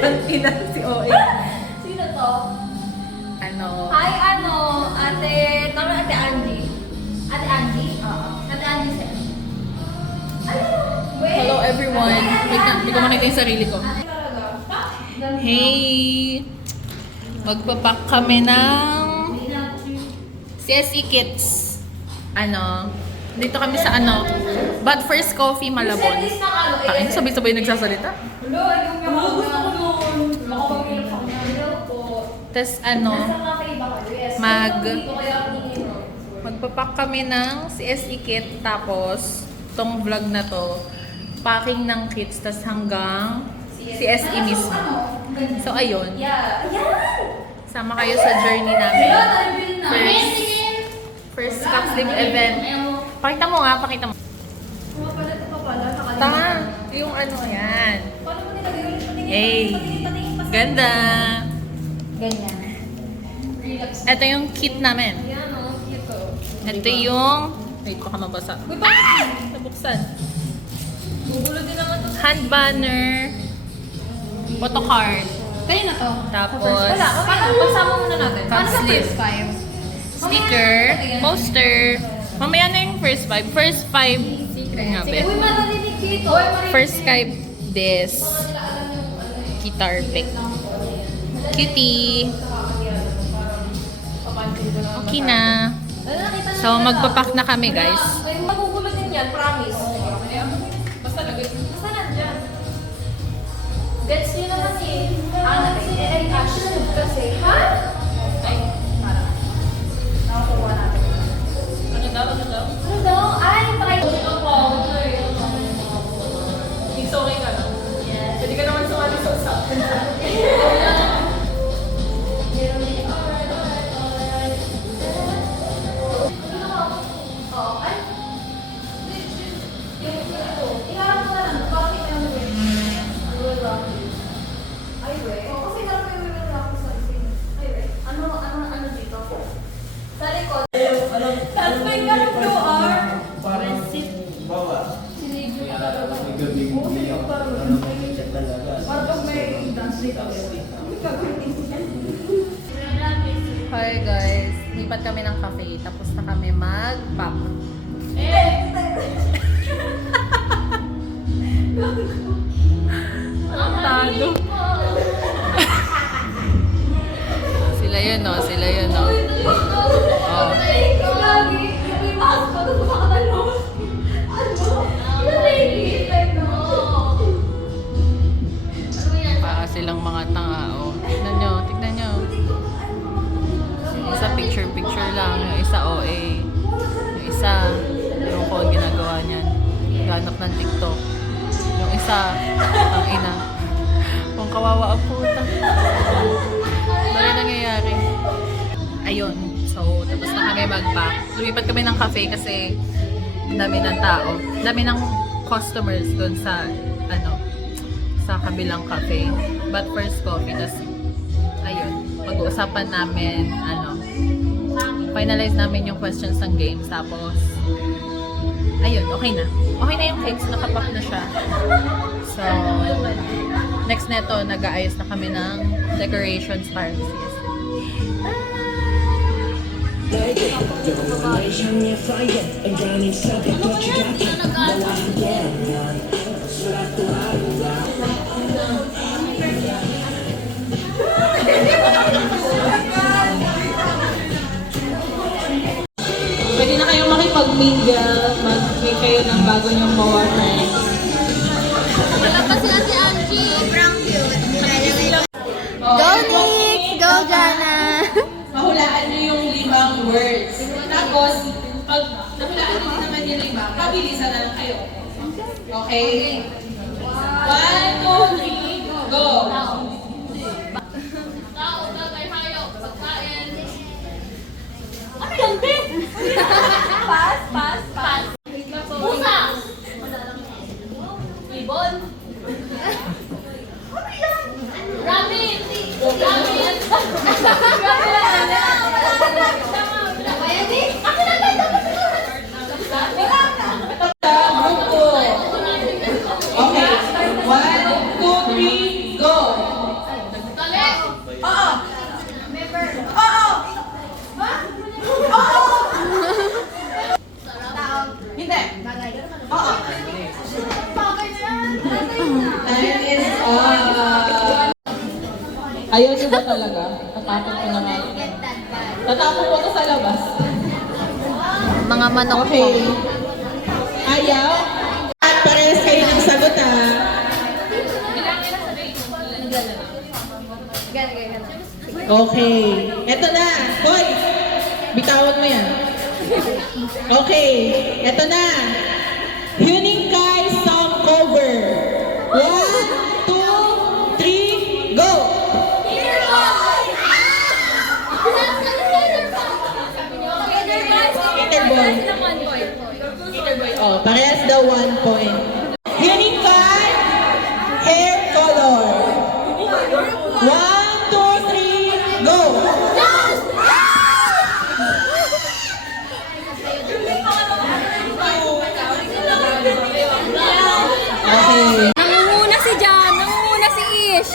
Tantina si OA. Sino to? Ano? Hi, ate, tama ate Angie. Ate Angie? Oo. Ate Angie sir. Wait. Hello everyone. Wait na, hindi ko makita yung sarili ko. Ate talaga. Hey! Magpapak kami ng CSE Kits. Dito kami sa But First Coffee, Malabon. Kain, sabay-sabay nagsasalita. Hello, yung gusto ko nun. Makapag-ilap ako na. Hello po. Tapos Nasa cafe ba kayo? Yes. Dito kaya ako magpapak kami ng CSE Kit. Tapos, tong vlog na to, packing ng kits, tas hanggang CSE mismo. So, ayun. Yeah. Ayan! Sama kayo sa journey namin. Hello, na-reveal na. First cup sleep event. Pakita mo nga, pakita mo. Mga pala ito pa pala. Tama, yung yan. Paano mo nilagay ulit? Patingin, Hey, patingin. ganda. Ganyan. Relax. Ito yung kit namin. Ayan o, ito. Ito yung, wait, baka mabasa. Nabuksan. Gugulo din naman ito. Hand banner, photo card, Kayo na to. tapos Wala, pagsama muna natin. Cup Paano sa sleeve. first five? sticker, poster. Mamaya na yung first five. First five, nga Sige, be. uy, maririnig dito. First five, this. Guitar pick. Cutie. Okay na. So, magpapak na kami, guys. Ay, magugulo din yan, promise. Basta lagay. Basta nandyan. Gets nyo naman eh. Ay, actually, kasi. Ha? Ay, para. Nakakuha natin. Ano daw? Ano daw? Ano daw? Ay, pakay. It's okay ka lang. Yes. Pwede ka naman sumali sa usapan. Oo, ay. Yung ito. Iharap mo na lang. Bakit ano yun? Ay, we. Oo, kasi harap mo yung will rock sa screen. Ay, we. Ano dito? Sa likod. Saan ba yung ganang QR? Parang bawa. Sinidyo Kaya ka talaga. may gabi mo biyak. Ano may check talaga. Parang may dance dito. Hi guys, lipat kami ng cafe. Tapos na kami mag-pop. Tado. Sila yun no, sila yun no. Oh. Para silang mga tanga. Oh. Tignan nyo, tignan nyo. Yung isa picture-picture lang. Yung isa OA. Yung isa, yung ko ang ginagawa niyan. Ganap ng TikTok. Yung isa, ang ina. Kung kawawa ang puta. Ano nangyayari? Ayun. So, tapos na kami mag-pack. Lumipat kami ng cafe kasi dami ng tao. Dami ng customers doon sa sa kabilang cafe. But First Coffee. Tapos, ayun. Pag-uusapan namin, finalize namin yung questions ng games. Tapos, ayun, okay na. Okay na yung cakes. Nakapack na siya. So, next neto, nag-aayos na kami ng decorations para sa CSE. Pwede na kayong makipag-mingle, mag-make kayo ng bago niyong mga friends. Wala pa si Ate Angie. Brown cute. Go Nix! Go Jana! Mahulaan niyo yung 5 words. Tapos, pag nahulaan niyo naman yung 5, pabilisan na lang kayo. Okay? 1, 2, 3, go! Tao, bagay, hayop, pagkain. Ano yan, be? Pass. Pusa! Ibon. Rabbit. Okay. 1, 2, 3, go! Ayaw niyo ba talaga? Tatapon ko na nga. Tatapon ko to sa labas. Mga manok po. Okay. Ayaw? At parehas kayo ng sagot ha. Okay. Eto na. Hoy! Bitawan mo yan. Okay. Eto na. Huninkai song cover. 1, 2, 3, go! Interboy. Oh, parehas daw 1 point. Huninkai hair color. 1, 2, 3, go! Okay. Nangunguna si Jan, nangunguna si Ish.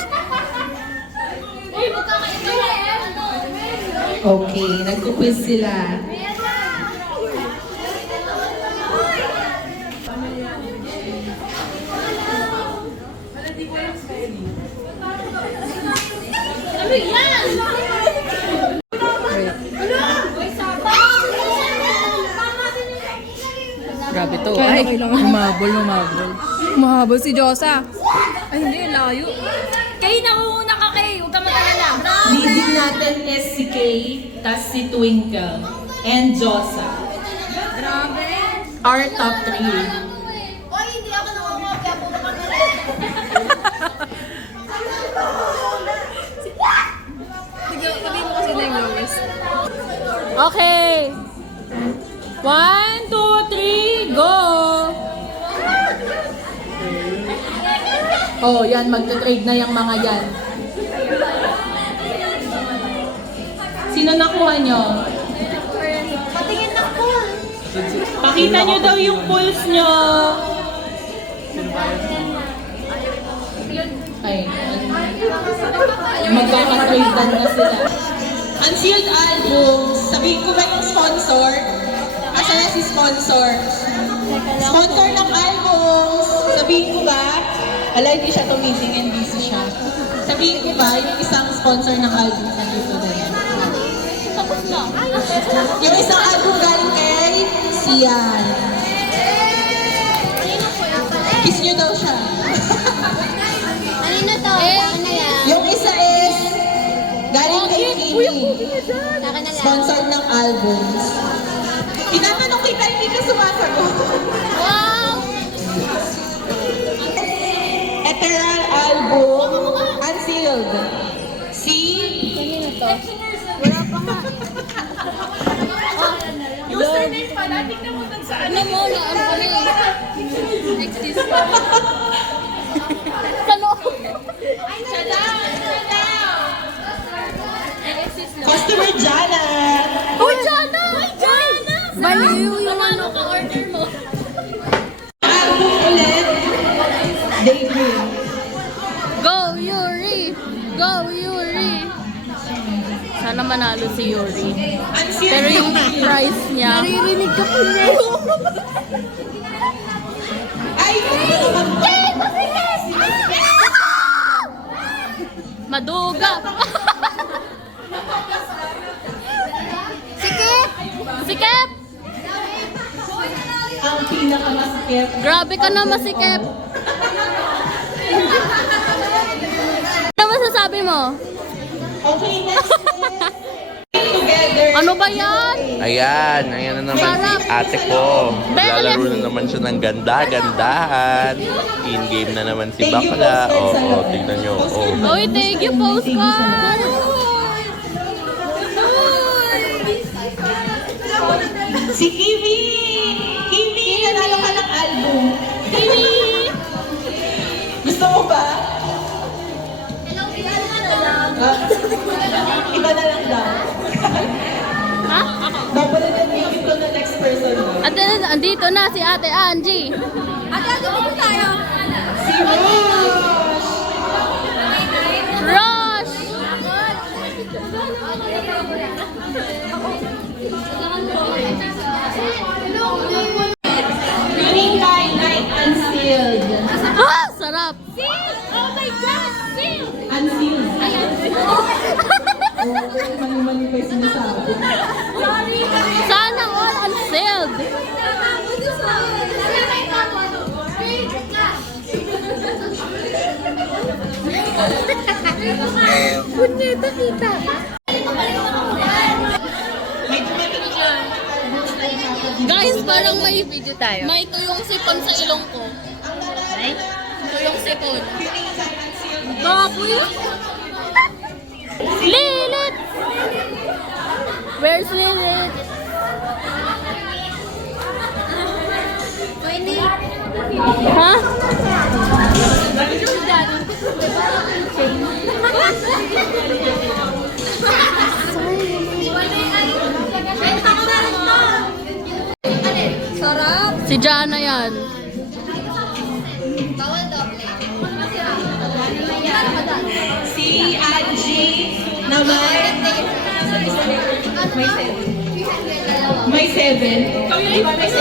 Okay, nagkuquiz sila. Grabe to. Ay, humabol. Mahabol si Josa. Ay, hindi, layo. Kay, nangunguna ka kay. Huwag ka magalala. Leading natin is si Kay, tas si Twinkle, and Josa. Grabe. Our top 3. Oy, hindi ako nangungopia. Puro ka na Sabihin mo kasi na yung lowest. Okay. 1, 2, 3, go! Oh, yan, magta-trade na yung mga yan. Sino nakuha nyo? Patingin ng pool. Pakita nyo daw yung pulse nyo. Ay, magkakatrade na sila. Unsealed albums. Sabihin ko ba yung sponsor? Asan na si sponsor? Sponsor ng albums. Sabihin ko ba? Ala, hindi siya tumitingin, busy siya. Sabihin ko ba, yung isang sponsor ng album nandito na yan? Tapos na. Yung isang album galing kay Sian. Kiss nyo daw siya. Kanino to? Ano yan? Yung isa is galing kay Kimi. Saka na lang. Sponsor ng albums. Tinatanong kita, hindi ka sumasagot. Wow! Ethereal album, unsealed. See? Kanino to? Wala pa nga. Username pala, tignan mo dun sa Ano mo na? Ano kami? Next is Kano? Customer Jana. Uy, Jana! Uy, Jana! Baliw yung ano ka-order mo? Album ulit. Daydream. Go, Yuri! Go, Yuri! Sana manalo si Yuri. Unsealed. Pero yung price niya... Naririnig ka po niya. Ay! Maduga! Sikip! Sikip! Ang pinakamasikip. Grabe ka na masikip! Ano masasabi mo? Okay, next is Together. Ano ba yan? Ayan na naman Sarap. si ate ko. Better Lalaro let- na naman siya ng ganda-gandahan. In-game na naman si Thank you, Bakla. Postcard Oo, Salon. tignan nyo. Oh. Uy, thank you, postcard! Si Kimi! Kimi! Nanalo ka ng album. Kimi! Gusto mo ba? Iba na lang daw. Ha? Ako. Double na ticket ko na next person. At then, andito na si Ate Angie. Ate, ano po tayo? Si Rosh! Rosh! Huninkai Night Unsealed. Ah, sarap! Oh my God! Phil! Unsealed. Ayan. Sana all unsealed. Punyeta kita. Guys, parang may video tayo. May tuyong sipon sa ilong ko. Ay? Tuyong sipon. Baboy. Lilit! Where's Lilit? Ha? Sarap. Si Jana yan. Bawal doble. Si Angie naman. May 7. Kami di ba may 7?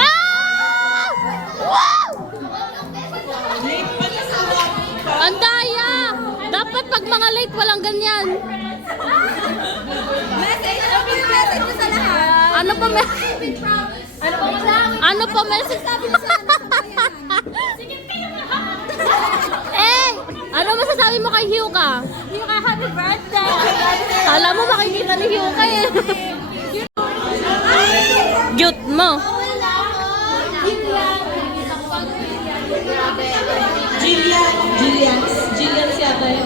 Ah! Wow! Ang daya! Dapat pag mga late, walang ganyan. Message mo sa lahat. Ano pa may... Ano pa mo sa akin? Ano pa message? Eh! Ano masasabi mo kay Hyuka? Hyuka, happy birthday! Alam mo makikita ni Hyuka eh. Cute mo. Jillian siya tayo.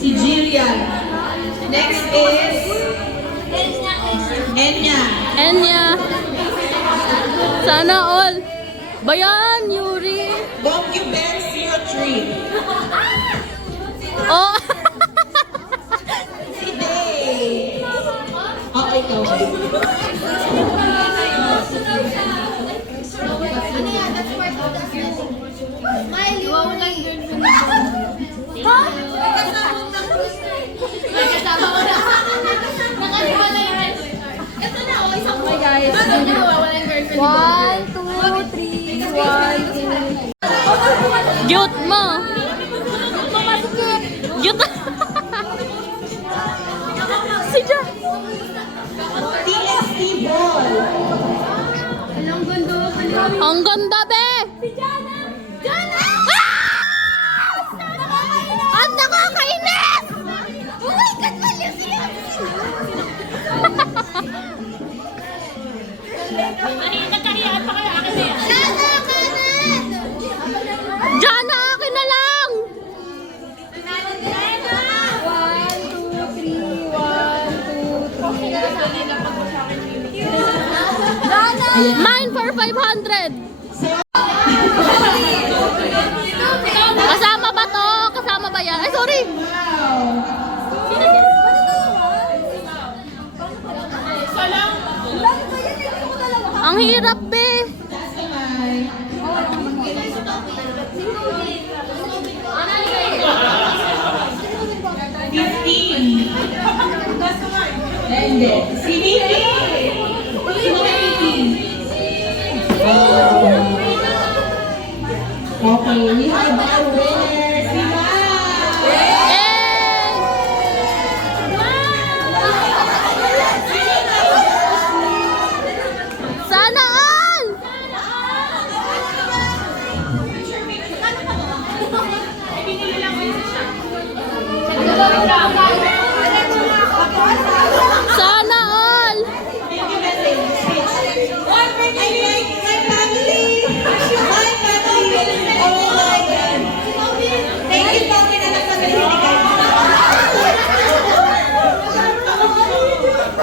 Si Jillian. Next is Enya. Enya. Sana all. Bayan, Yuri. Bongyu Bear 03. Oh. Si Day. Oh, ikaw. Miley, wow lang yun. Ha? Nagkasama ko na. Nakaliwala yun. Ito na, oh, isang mo. Guys, wala yung girlfriend. 1, 2, 3, 1, 2. Cute mo. Cute. Si Jan. TST Ball. Ang ganda, be. Ang nakakainis! Oh my God, maliw siya! Nagkahiyaan pa kayo akin na yan. Sana, kanan! Jana, akin na lang! 1, 2, 3, 1, 2, 3. Mine for 500. Kasama ba to? Kasama ba yan? Ay, sorry. Ang hirap, be. And then, si Vivi. Okay, we have our winner, si Mao. Eh! Sana all! Sana all!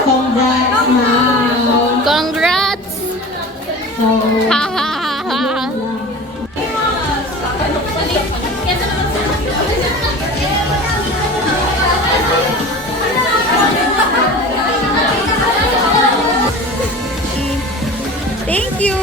Congrats, Mao. Congrats! So, Ha ha ha ha! Thank you.